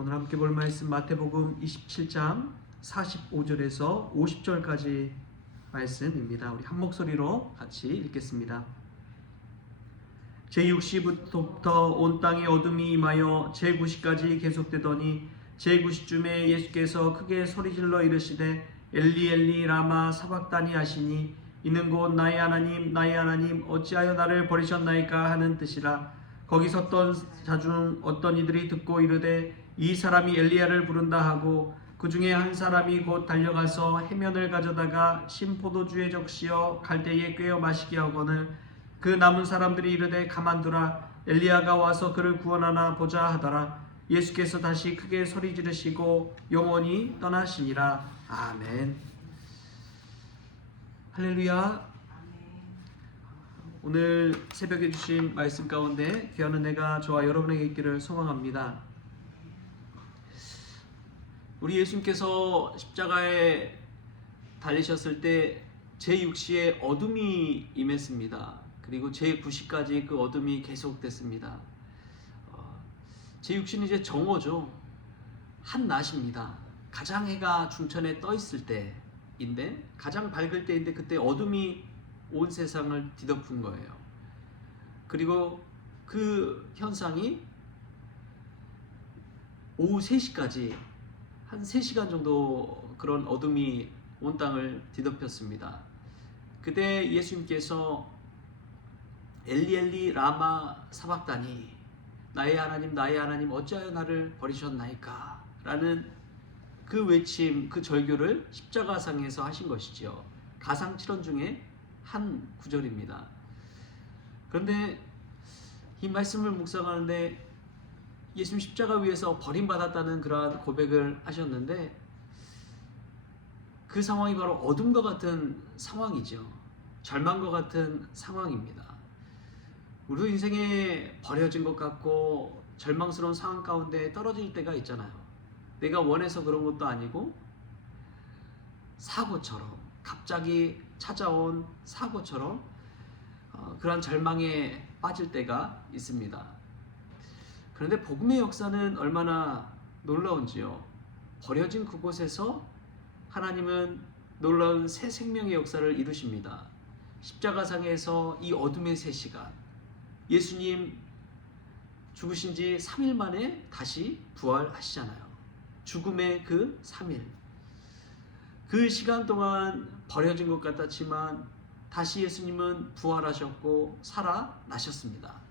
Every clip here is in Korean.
오늘 함께 볼 말씀 마태복음 27장 45절에서 50절까지 말씀입니다. 우리 한 목소리로 같이 읽겠습니다. 제6시부터 온 땅에 어둠이 임하여 제9시까지 계속되더니 제9시쯤에 예수께서 크게 소리질러 이르시되 엘리 엘리 라마 사박다니 하시니 이는 곧 나의 하나님 나의 하나님 어찌하여 나를 버리셨나이까 하는 뜻이라. 거기 섰던 자 중 어떤 이들이 듣고 이르되 이 사람이 엘리야를 부른다 하고 그 중에 한 사람이 곧 달려가서 해면을 가져다가 신 포도주에 적시어 갈대에 꿰어 마시게 하거늘 그 남은 사람들이 이르되 가만두라 엘리야가 와서 그를 구원하나 보자 하더라. 예수께서 다시 크게 소리 지르시고 영원히 떠나시니라. 아멘. 할렐루야. 오늘 새벽에 주신 말씀 가운데 귀한 은혜가 저와 여러분에게 있기를 소망합니다. 우리 예수님께서 십자가에 달리셨을 때 제6시에 어둠이 임했습니다. 그리고 제9시까지 그 어둠이 계속됐습니다. 제6시는 이제 정오죠. 한낮입니다. 가장 해가 중천에 떠 있을 때인데, 가장 밝을 때인데 그때 어둠이 온 세상을 뒤덮은 거예요. 그리고 그 현상이 오후 3시까지 한 3시간 정도 그런 어둠이 온 땅을 뒤덮였습니다. 그때 예수님께서 엘리 엘리 라마 사박다니 나의 하나님 어찌하여 나를 버리셨나이까 라는 그 외침, 그 절규를 십자가상에서 하신 것이지요. 가상 7원 중에 한 구절입니다. 그런데 이 말씀을 묵상하는데 예수님 십자가 위에서 버림받았다는 그러한 고백을 하셨는데, 그 상황이 바로 어둠과 같은 상황이죠. 절망과 같은 상황입니다. 우리 인생에 버려진 것 같고 절망스러운 상황 가운데 떨어질 때가 있잖아요. 내가 원해서 그런 것도 아니고 사고처럼, 갑자기 찾아온 사고처럼 그런 절망에 빠질 때가 있습니다. 그런데 복음의 역사는 얼마나 놀라운지요. 버려진 그곳에서 하나님은 놀라운 새 생명의 역사를 이루십니다. 십자가상에서 이 어둠의 3시간, 예수님 죽으신 지 3일 만에 다시 부활하시잖아요. 죽음의 그 3일, 그 시간 동안 버려진 것 같았지만 다시 예수님은 부활하셨고 살아나셨습니다.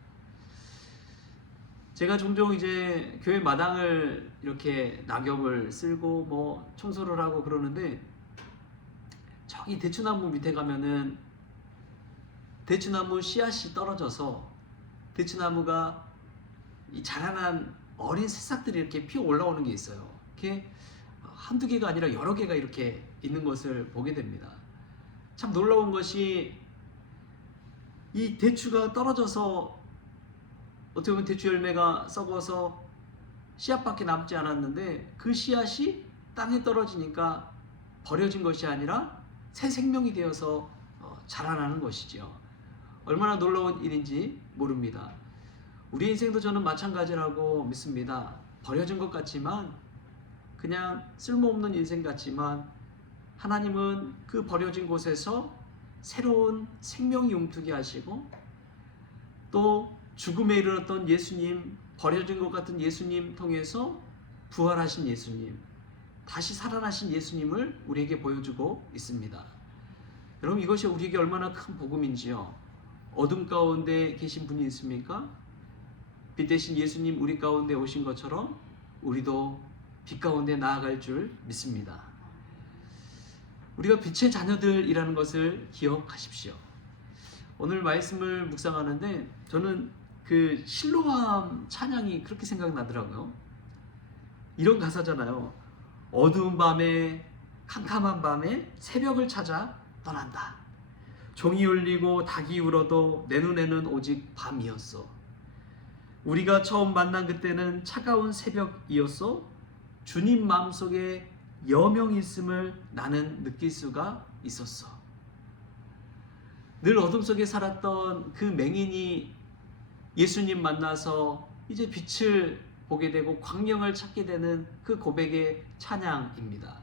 제가 종종 이제 교회 마당을 이렇게 낙엽을 쓸고 뭐 청소를 하고 그러는데, 저기 대추나무 밑에 가면은 대추나무 씨앗이 떨어져서 대추나무가 이 자라난 어린 새싹들이 이렇게 피어 올라오는 게 있어요. 이렇게 한두 개가 아니라 여러 개가 이렇게 있는 것을 보게 됩니다. 참 놀라운 것이, 이 대추가 떨어져서 어떻게 보면 대추 열매가 썩어서 씨앗밖에 남지 않았는데, 그 씨앗이 땅에 떨어지니까 버려진 것이 아니라 새 생명이 되어서 자라나는 것이죠. 얼마나 놀라운 일인지 모릅니다. 우리 인생도 저는 마찬가지라고 믿습니다. 버려진 것 같지만, 그냥 쓸모없는 인생 같지만, 하나님은 그 버려진 곳에서 새로운 생명이 움트게 하시고, 또 죽음에 이르렀던 예수님, 버려진 것 같은 예수님 통해서 부활하신 예수님, 다시 살아나신 예수님을 우리에게 보여주고 있습니다. 여러분, 이것이 우리에게 얼마나 큰 복음인지요. 어둠 가운데 계신 분이 있습니까? 빛 대신 예수님 우리 가운데 오신 것처럼 우리도 빛 가운데 나아갈 줄 믿습니다. 우리가 빛의 자녀들이라는 것을 기억하십시오. 오늘 말씀을 묵상하는데 저는 그 실로암 찬양이 그렇게 생각나더라고요. 이런 가사잖아요. 어두운 밤에, 캄캄한 밤에 새벽을 찾아 떠난다. 종이 울리고 닭이 울어도 내 눈에는 오직 밤이었어. 우리가 처음 만난 그때는 차가운 새벽이었어. 주님 마음속에 여명이 있음을 나는 느낄 수가 있었어. 늘 어둠 속에 살았던 그 맹인이 예수님 만나서 이제 빛을 보게 되고 광명을 찾게 되는 그 고백의 찬양입니다.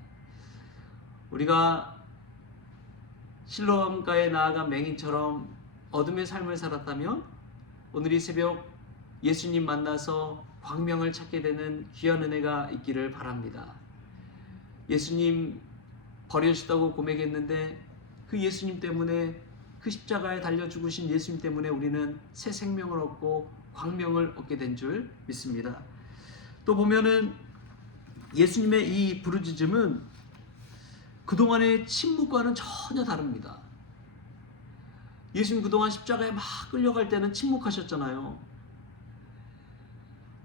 우리가 실로암가에 나아간 맹인처럼 어둠의 삶을 살았다면 오늘 이 새벽 예수님 만나서 광명을 찾게 되는 귀한 은혜가 있기를 바랍니다. 예수님 버려주다고 고백했는데 그 예수님 때문에, 그 십자가에 달려 죽으신 예수님 때문에 우리는 새 생명을 얻고 광명을 얻게 된 줄 믿습니다. 또 보면은 예수님의 이 부르짖음은 그동안의 침묵과는 전혀 다릅니다. 예수님 그동안 십자가에 막 끌려갈 때는 침묵하셨잖아요.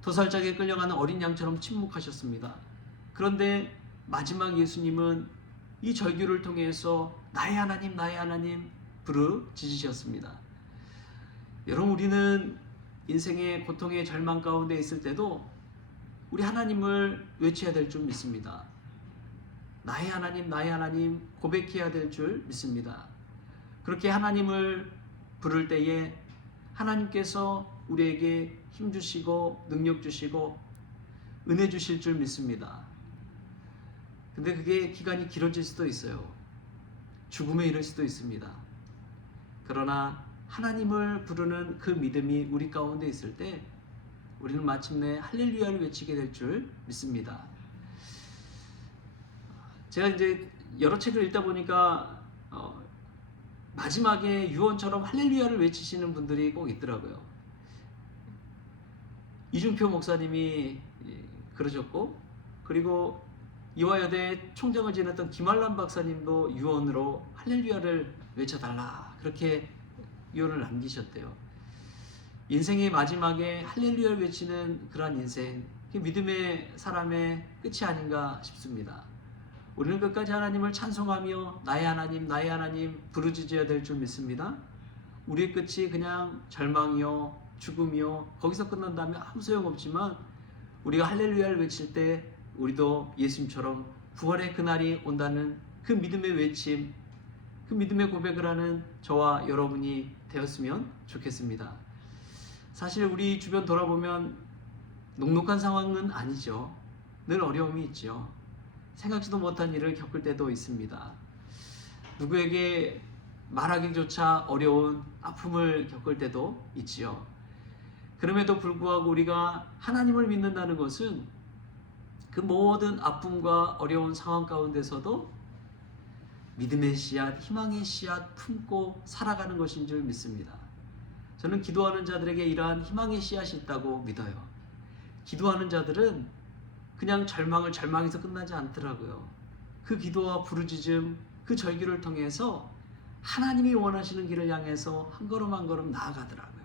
도살장에 끌려가는 어린 양처럼 침묵하셨습니다. 그런데 마지막 예수님은 이 절규를 통해서 나의 하나님, 나의 하나님 부르짖으셨습니다. 여러분, 우리는 인생의 고통의 절망 가운데 있을 때도 우리 하나님을 외쳐야 될 줄 믿습니다. 나의 하나님, 나의 하나님 고백해야 될 줄 믿습니다. 그렇게 하나님을 부를 때에 하나님께서 우리에게 힘 주시고 능력 주시고 은혜 주실 줄 믿습니다. 근데 그게 기간이 길어질 수도 있어요. 죽음에 이를 수도 있습니다. 그러나 하나님을 부르는 그 믿음이 우리 가운데 있을 때 우리는 마침내 할렐루야를 외치게 될 줄 믿습니다. 제가 이제 여러 책을 읽다 보니까 마지막에 유언처럼 할렐루야를 외치시는 분들이 꼭 있더라고요. 이중표 목사님이 그러셨고, 그리고 이화여대 총장을 지냈던 김한란 박사님도 유언으로 할렐루야를 외쳐달라 그렇게 유언을 남기셨대요. 인생의 마지막에 할렐루야를 외치는 그러한 인생, 믿음의 사람의 끝이 아닌가 싶습니다. 우리는 끝까지 하나님을 찬송하며 나의 하나님, 나의 하나님 부르짖어야 될 줄 믿습니다. 우리의 끝이 그냥 절망이요, 죽음이요, 거기서 끝난다면 아무 소용없지만 우리가 할렐루야를 외칠 때 우리도 예수님처럼 부활의 그날이 온다는 그 믿음의 외침, 그 믿음의 고백을 하는 저와 여러분이 되었으면 좋겠습니다. 사실 우리 주변 돌아보면 녹록한 상황은 아니죠. 늘 어려움이 있죠. 생각지도 못한 일을 겪을 때도 있습니다. 누구에게 말하기조차 어려운 아픔을 겪을 때도 있지요. 그럼에도 불구하고 우리가 하나님을 믿는다는 것은 그 모든 아픔과 어려운 상황 가운데서도 믿음의 씨앗, 희망의 씨앗 품고 살아가는 것인 줄 믿습니다. 저는 기도하는 자들에게 이러한 희망의 씨앗이 있다고 믿어요. 기도하는 자들은 그냥 절망에서 끝나지 않더라고요. 그 기도와 부르짖음, 그 절규를 통해서 하나님이 원하시는 길을 향해서 한 걸음 한 걸음 나아가더라고요.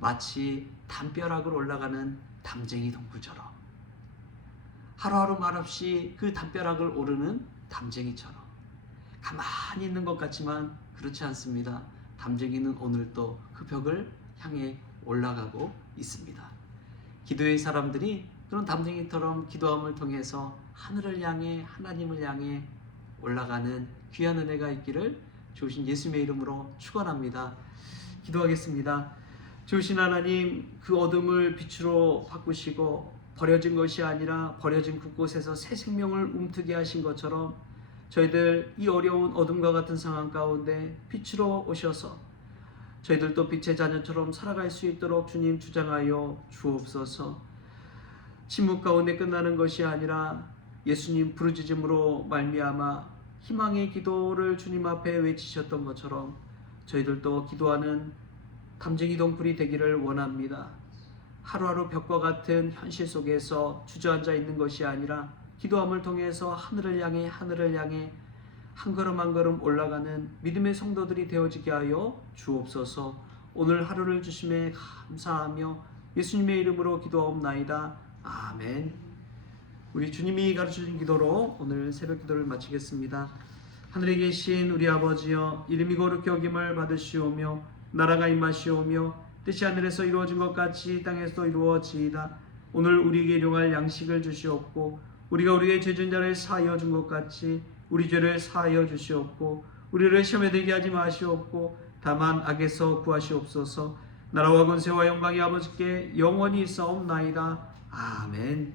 마치 담벼락을 올라가는 담쟁이 동굴처럼, 하루하루 말없이 그 담벼락을 오르는 담쟁이처럼 가만히 있는 것 같지만 그렇지 않습니다. 담쟁이는 오늘도 그 벽을 향해 올라가고 있습니다. 기도의 사람들이 그런 담쟁이처럼 기도함을 통해서 하늘을 향해, 하나님을 향해 올라가는 귀한 은혜가 있기를 주신 예수님의 이름으로 축원합니다. 기도하겠습니다. 주신 하나님, 그 어둠을 빛으로 바꾸시고 버려진 것이 아니라 버려진 그곳에서 새 생명을 움트게 하신 것처럼 저희들 이 어려운 어둠과 같은 상황 가운데 빛으로 오셔서 저희들도 빛의 자녀처럼 살아갈 수 있도록 주님 주장하여 주옵소서. 침묵 가운데 끝나는 것이 아니라 예수님 부르짖음으로 말미암아 희망의 기도를 주님 앞에 외치셨던 것처럼 저희들도 기도하는 담쟁이 동굴이 되기를 원합니다. 하루하루 벽과 같은 현실 속에서 주저앉아 있는 것이 아니라 기도함을 통해서 하늘을 향해 한 걸음 한 걸음 올라가는 믿음의 성도들이 되어지게 하여 주옵소서. 오늘 하루를 주심에 감사하며 예수님의 이름으로 기도하옵나이다. 아멘. 우리 주님이 가르쳐준 기도로 오늘 새벽 기도를 마치겠습니다. 하늘에 계신 우리 아버지여, 이름이 거룩히 여김을 받으시오며 나라가 임하시오며 뜻이 하늘에서 이루어진 것 같이 땅에서도 이루어지이다. 오늘 우리에게 일용할 양식을 주시옵고 우리가 우리의 죄진자를 사하여 준 것 같이 우리 죄를 사하여 주시옵고 우리를 시험에 들게 하지 마시옵고 다만 악에서 구하시옵소서. 나라와 권세와 영광이 아버지께 영원히 있사옵나이다. 아멘.